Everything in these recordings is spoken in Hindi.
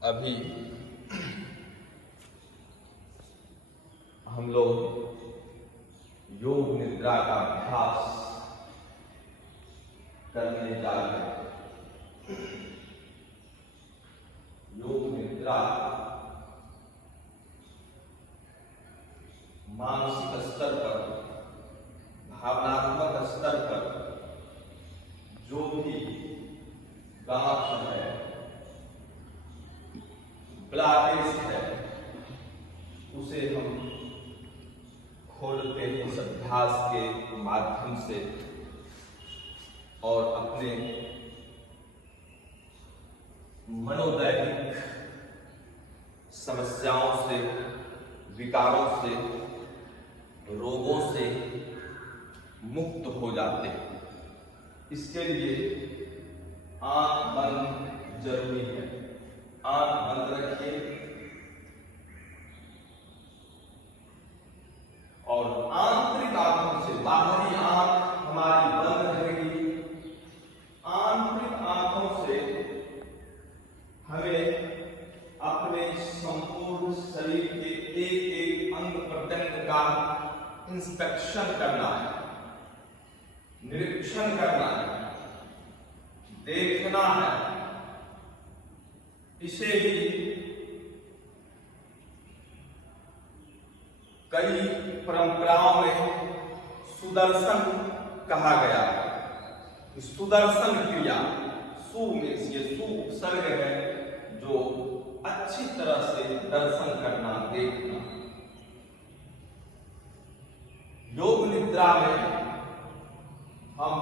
अभी हम लोग योग निद्रा का अभ्यास करने जा रहे हैं। योग निद्रा मानसिक स्तर पर, भावनात्मक स्तर पर जो भी गांठ है, ब्लॉकेज है, उसे हम खोलते हैं इस अभ्यास के माध्यम से और अपने मनोदैहिक समस्याओं से, विकारों से, रोगों से मुक्त हो जाते हैं। इसके लिए आंख बंद जरूरी है। आंख बंद रखिए और आंतरिक आंखों से, बाहरी आंख हमारी बंद रहेगी, आंतरिक आंखों से हमें अपने संपूर्ण शरीर के एक एक अंग प्रत्यंग का इंस्पेक्शन करना है, निरीक्षण करना है, देखना है। इसे ही कई परंपराओं में सुदर्शन कहा गया है। सुदर्शन क्रिया, सु में ये सु उपसर्ग है, जो अच्छी तरह से दर्शन करना, देखना। योग निद्रा में हम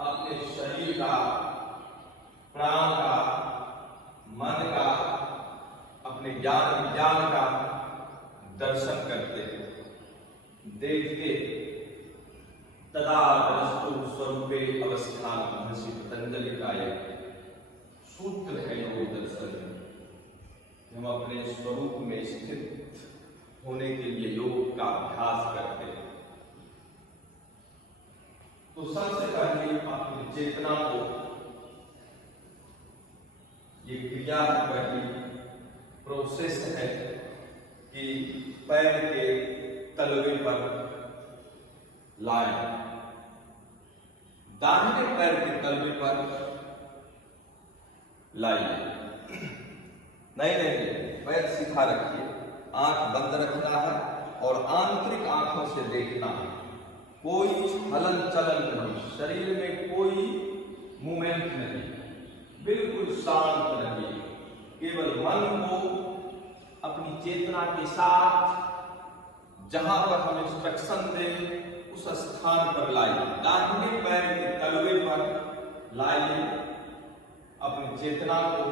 अपने शरीर का, प्राण का, मन का, अपने ज्ञान विज्ञान का दर्शन करते हैं। देखते तदा दृष्टु स्वरूपे अवस्थान महर्षि पतंजलि का एक सूत्र है योग दर्शन। हम अपने स्वरूप में स्थित होने के लिए योग का अभ्यास करते हैं। तो सबसे पहले अपनी चेतना को, ये क्रिया पहली प्रोसेस है कि पैर के तलवे पर लाएं। दाहिने पैर के तलवे पर लाइए। नहीं, पैर सीधा रखिए, आंख बंद रखना है और आंतरिक आंखों से देखना है। कोई हलन चलन नहीं, शरीर में कोई मूवमेंट नहीं, बिल्कुल शांत रहिए। केवल मन को अपनी चेतना के साथ जहां पर हम इंस्ट्रक्शन दें उस स्थान पर लाइए। दाहिने पैर के तलवे पर लाइए अपनी चेतना को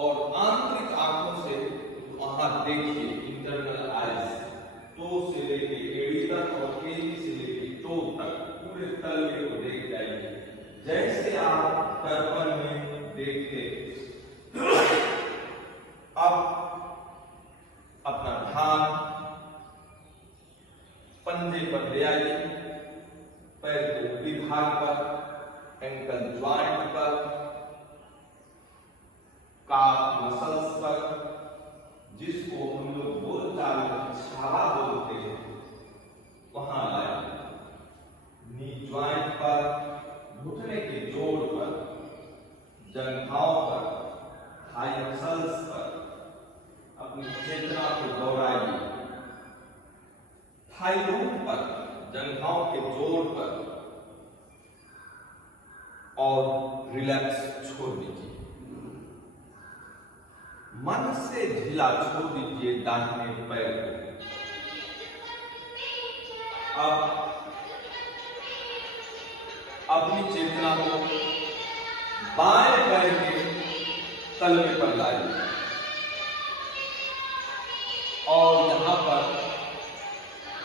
और आंतरिक आंखों से वहां देखिए। इंटरनल आइज, तो से लेके एड़ी तक और एड़ी से लेके टो तक पूरे तलवे को देख जाइए, जैसे आप दर्पण में देखते। अब अपना ध्यान पंजे पर ले आइए, पैर के ऊपरी भाग पर, एंकल ज्वाइंट पर, काफ मसल्स पर, जिसको हम लोग बोलचाल में छाला बोलते हैं, वहां लाइए। नी ज्वाइंट पर, घुटने के जोड़ पर, जंघाओं पर, थाई मसल्स पर अपनी चेतना को दौड़ाइए। थाई रूट पर, जंघाओं के जोड़ पर, और रिलैक्स छोड़ दीजिए। मन से ढीला छोड़ दीजिए दाहिने पैर को। अब अपनी चेतना को बाएं पैर के तलवे पर लाइए और यहां पर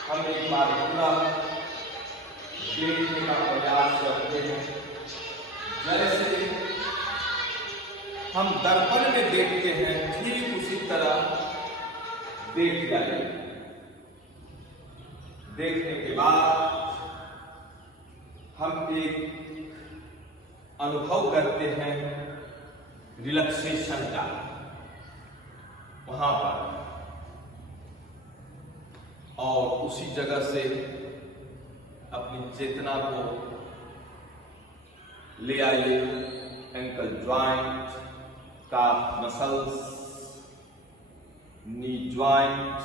हम एक बार पूरा देखने का प्रयास करते हैं, जैसे हम दर्पण में देखते हैं, ठीक उसी तरह देख जाइए। देखने के बाद हम एक अनुभव करते हैं रिलैक्सेशन का, वहां पर, और उसी जगह से अपनी चेतना को ले आइए एंकल ज्वाइंट, काफ muscles, knee joint,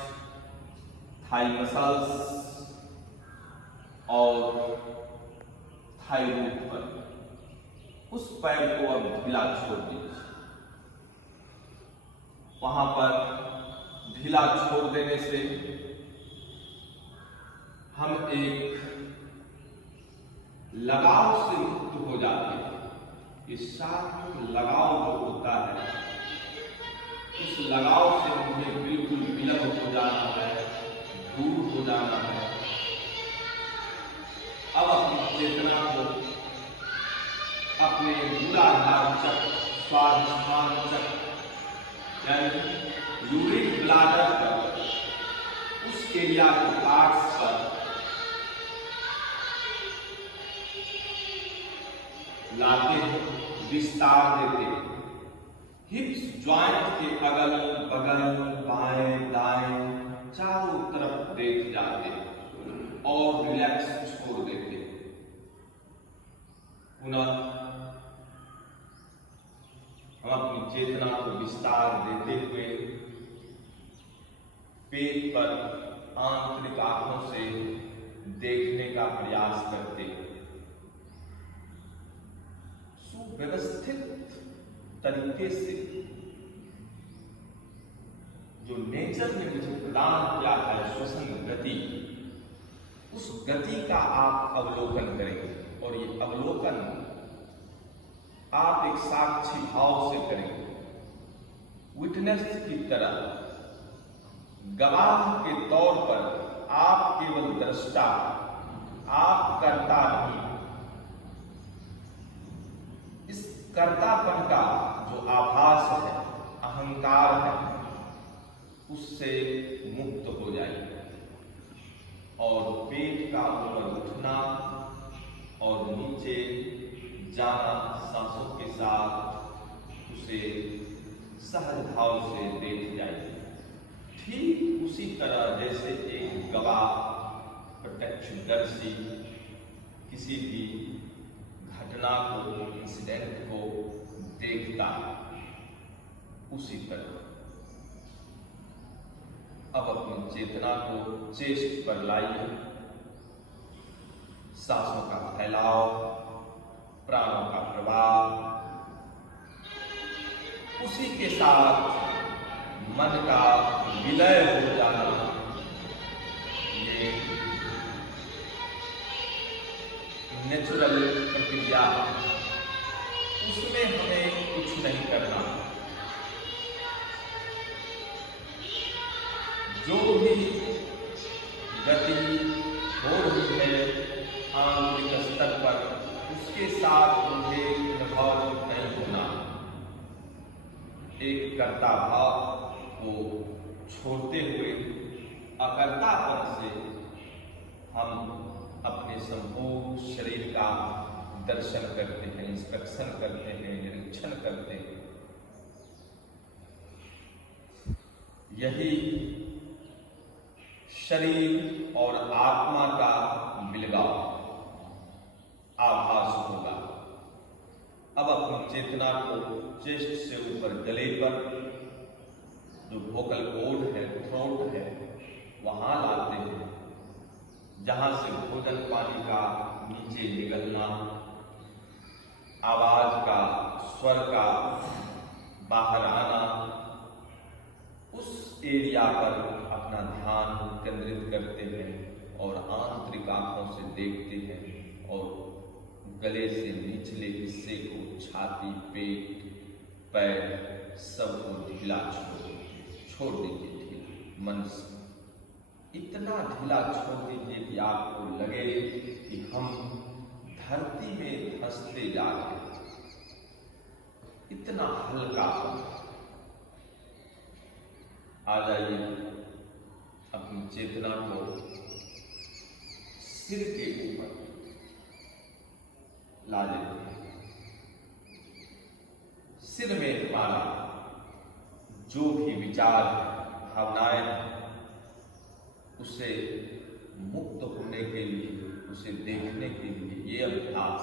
thigh muscles और थाई रूट पर। उस पैर को अब ढीला छोड़ दीजिए। वहां पर ढीला छोड़ देने से हम एक लगाव से मुक्त हो जाते हैं। इस साथ लगाव जो होता है, उस लगाव से मुझे बिल्कुल विलग हो जाना है, दूर हो जाना है। अब अपनी चेतना को अपने मूलाधार चक्र, स्वादिष्ठान चक्र यानी यूरिक ब्लाडर पर, उस एरिया के पार्ट्स पर लाते हैं, विस्तार देते हैं। हिप्स ज्वाइंट के अगल बगल, बाएं दाएं चारों तरफ देख जाते हैं और रिलैक्स छोड़ देते हैं। पुनः हम अपनी चेतना को विस्तार देते हुए पेट पर आंतरिक आंखों से देखने का प्रयास करते हैं। सुव्यवस्थित तरीके से जो नेचर ने मुझे प्रदान किया है श्वसन गति, उस गति का आप अवलोकन करेंगे। और ये अवलोकन आप एक साक्षी भाव से करेंगे, विटनेस की तरह, गवाह के तौर पर। आप केवल दृष्टा, आप कर्ता नहीं। इस कर्तापन का जो आभास है, अहंकार है, उससे मुक्त हो जाइए और पेट का ऊपर उठना और नीचे जाना सांसों के साथ उसे सहज भाव से देख जाइए। ठीक उसी तरह जैसे एक गवाह, प्रत्यक्षदर्शी किसी भी घटना को, इंसिडेंट को देखता है, उसी तरह अब अपनी चेतना को चेस्ट पर लाइए। सांसों का फैलाव, प्राणों का प्रवाह, उसी के साथ मन का विलय हो जाना, ये नेचुरल प्रक्रिया है। उसमें हमें कुछ नहीं करना। जो भी गति हो रही है आंतरिक स्तर पर, उसके साथ मुझे इन्वॉल्व नहीं होना। एक कर्ता भाव को छोड़ते हुए अकर्तापन से हम अपने संपूर्ण शरीर का दर्शन करते हैं, इंस्पेक्शन करते हैं, निरीक्षण करते हैं। यही शरीर और आत्मा का मिलगाव, आभास होगा। अब अपनी चेतना को चेस्ट से ऊपर गले पर, जो वोकल कॉर्ड है, थ्रोट है, वहां लाते हैं, जहां से भोजन पानी का नीचे निकलना, आवाज का, स्वर का बाहर आना, उस एरिया पर अपना ध्यान केंद्रित करते हैं और आंतरिक आंखों से देखते हैं और गले से निचले हिस्से को, छाती, पेट, पैर सबको ढीला छोड़ दीजिए। ढीला मन से इतना ढीला छोड़ दीजिए कि आपको लगे कि हम धरती में धंसते जा रहे हैं। इतना हल्का आ जाइए। अपनी चेतना को सिर के ऊपर ला लेते हैं। सिर में हमारा जो भी विचार भावनाएं उसे मुक्त होने के लिए, उसे देखने के लिए ये अभ्यास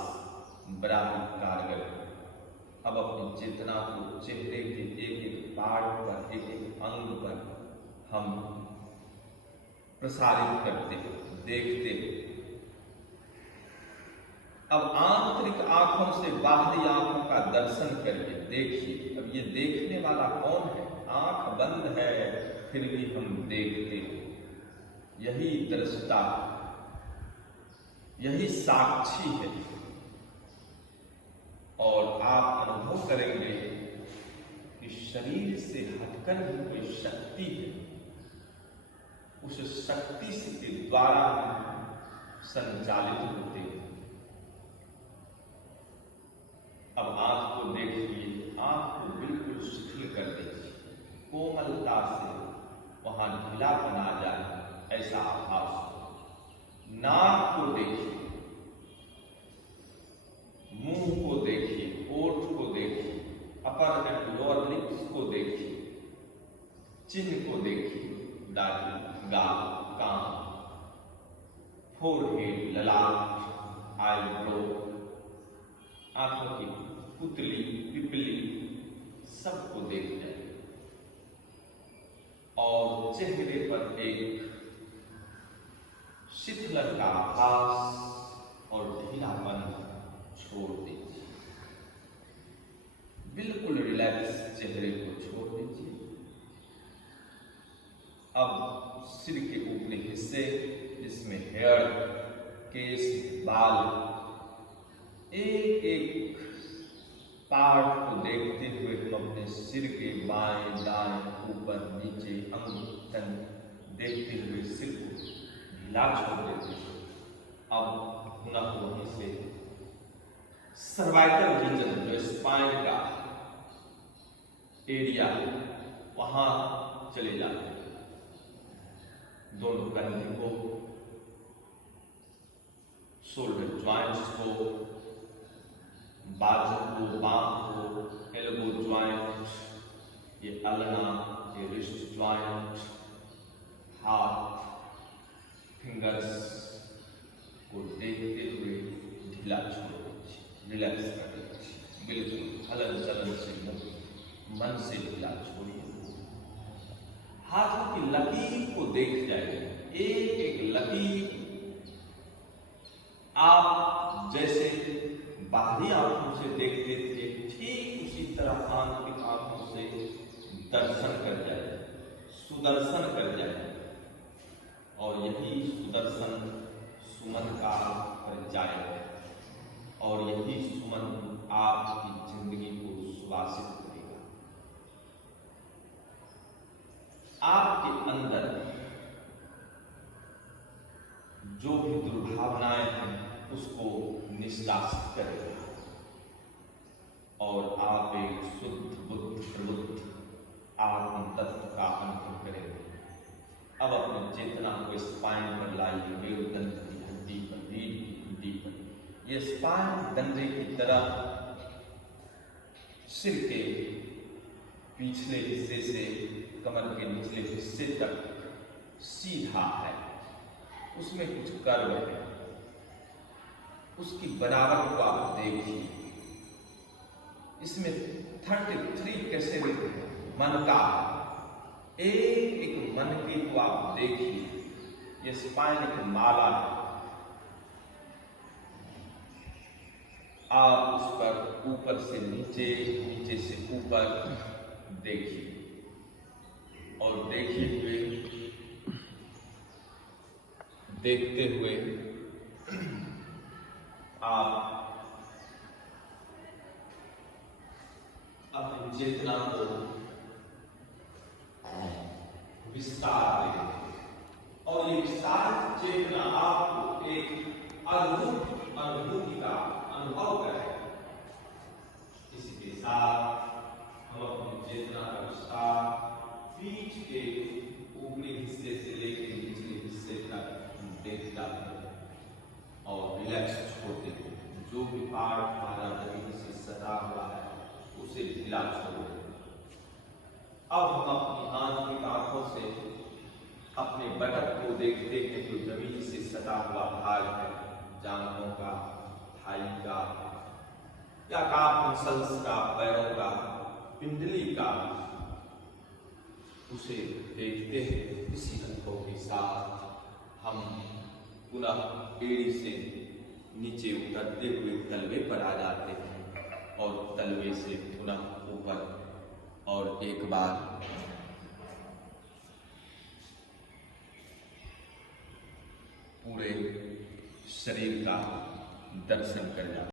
बड़ा ही कारगर है। अब अपनी चेतना को चेहरे के एक एक पार्ट पर, एक एक अंग पर हम प्रसारित करते हैं, देखते हैं। अब आंतरिक आंखों से बाहरी आंखों का दर्शन करके देखिए। अब ये देखने वाला कौन है? आंख बंद है फिर भी हम देखते हैं। यही दृष्टा, यही साक्षी है। और आप अनुभव करेंगे कि शरीर से हटकर भी कोई शक्ति है, उस शक्ति के द्वारा संचालित होते हैं। अब आंख को देखिए, आंख को बिल्कुल शिथिल कर दीजिए, कोमलता से वहां ढीलापन आ जाए ऐसा आभास हो। नाक को देखिए, मुंह को देखिए, ओठ को देखिए, अपर एंड लोअर लिप्स को देखिए, चिन्ह को देखिए, दाढ़ी, गाल, कान, फोरहेड, ललाट, आईब्रो, आंखों की पुतली, पिपली, सबको देख जाए और चेहरे पर एक शिथिलता का आभास और ढीलापन छोड़ दीजिए। बिल्कुल रिलैक्स चेहरे को छोड़ दीजिए। अब सिर के ऊपरी हिस्से जिसमें हेयर, केस, बाल, एक एक पार्ट को देखते हुए हम अपने सिर के बाएं, दाएं, ऊपर, नीचे, अंग, तंग देखते हुए सिर को ढीला छोड़ देते हैं। अब पुनः वहीं से सर्वाइकल रीजन, जो स्पाइन का एरिया है, वहां चले जाते हैं। दोनों कंधे को, शोल्डर ज्वाइंट्स को, बाजू को, बांह को, एल्बो ज्वाइंट, ये अल्ना, ये रिस्ट ज्वाइंट, हाथ, फिंगर्स को देखते हुए ढीला छोड़ दीजिए, रिलैक्स कर दीजिए। बिल्कुल हलन चलन से मुक्त, मन से ढीला छोड़िए। हाथों की लकीर को देख जाइए, एक एक लकीर आप जैसे बाहरी आंखों से देखते थे, ठीक उसी तरह आंतरिक आंखों से दर्शन कर जाए, सुदर्शन कर जाए। और यही सुदर्शन सुमन का परिचायक है और यही सुमन आपकी जिंदगी को सुवासित करेगा। आपके अंदर जो भी दुर्भावनाएं हैं उसको निष्कासित करेगा और आप एक शुद्ध बुद्ध प्रबुद्ध आत्म तत्व का अनुभव करेंगे। अब अपनी चेतना को स्पाइन पर लाइए, मेरुदंड की हड्डी पर, रीढ़ की हड्डी पर। ये स्पाइन डंडे की तरह सिर के पिछले हिस्से से कमर के निचले हिस्से तक सीधा है, उसमें कुछ कर्व है, उसकी बनावट को आप देखिए। इसमें 33 कैसे मन का एक एक मन के को आप देखिए। ये स्पाइन की माला है, आप उस पर ऊपर से नीचे, नीचे से ऊपर देखिए और देखते हुए आप अपनी चेतना को विस्तार दें और ये विस्तार चेतना आपको एक अद्भुत अनुभूति का अनुभव कराए। इसी के साथ हम अपनी चेतना का विस्तार पीठ के ऊपरी हिस्से से लेकर निचले हिस्से तक देख जाते हैं और रिलैक्स छोड़ते हैं। जो भी पार्ट हमारा जमीन से सटा हुआ है उसे ढीला छोड़ दें। अब हम अपनी आंतरिक आंखों से अपने बटक को देखते हैं जो जमीन से सटा हुआ भाग है, जांघों का, थाई का या काफ मसल्स का, पैरों का, पिंडली का, उसे देखते हैं। इसी अनुभव के साथ हम पुनः एड़ी से नीचे उतरते हुए तलवे पर आ जाते हैं और तलवे से पुनः ऊपर, और एक बार पूरे शरीर का दर्शन कर जाते हैं।